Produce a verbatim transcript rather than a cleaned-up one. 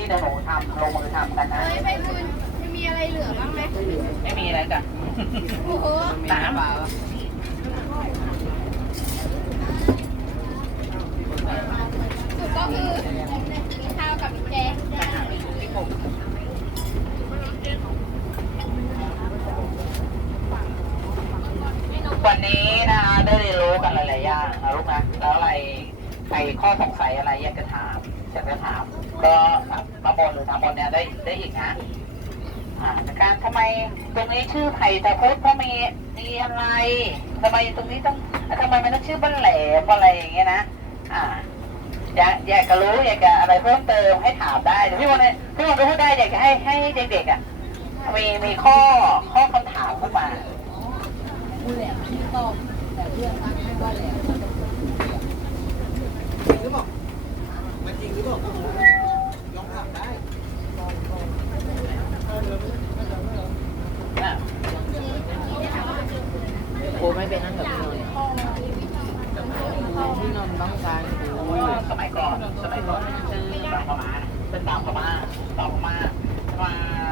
เดี๋ยวหนูทำลงมือทำกันนะเฮ้ยไปบุญจะมีอะไรเหลือบ้างไหมไม่มีอะไรจ้ะโอ้โหน้ำเปล่าสุดก็คือมีข้าวกับมีแกงวันนี้นะได้เรียนรู้กันหลายๆอย่างนะลูกนะแล้วอะไรใครข้อสงสัยอะไรอยากจะถามอยากจะถามก็มาบนหรือทำบนเนี่ยได้ได้อีกนะอ่าการทำไมตรงนี้ชื่อไผ่ตะพุธเพราะมีมีอะไรทำไมตรงนี้ต้องทำไมมันต้องชื่อบ้านแหลมอะไรอย่างเงี้ยนะอ่าอยากอยากจะรู้อยากจะอะไรเพิ่มเติมให้ถามได้พี่วันนี้พี่วันก็พูดได้อยากจะให้ให้เด็กๆอ่ะมีมีข้อข้อคำถามเข้ามาผู้แหลมที่ตอบแต่เพื่อนตั้งให้ว่าแหลมจริงหรือเปล่ามันจริงหรือเปล่าลองถามได้โอ้ไม่เป็นนั่นกับพี่เลยที่นอนต้องการสมัยก่อนสมัยก่อนชื่อดาวพม่าเป็นดาวพม่าดาวพม่ามา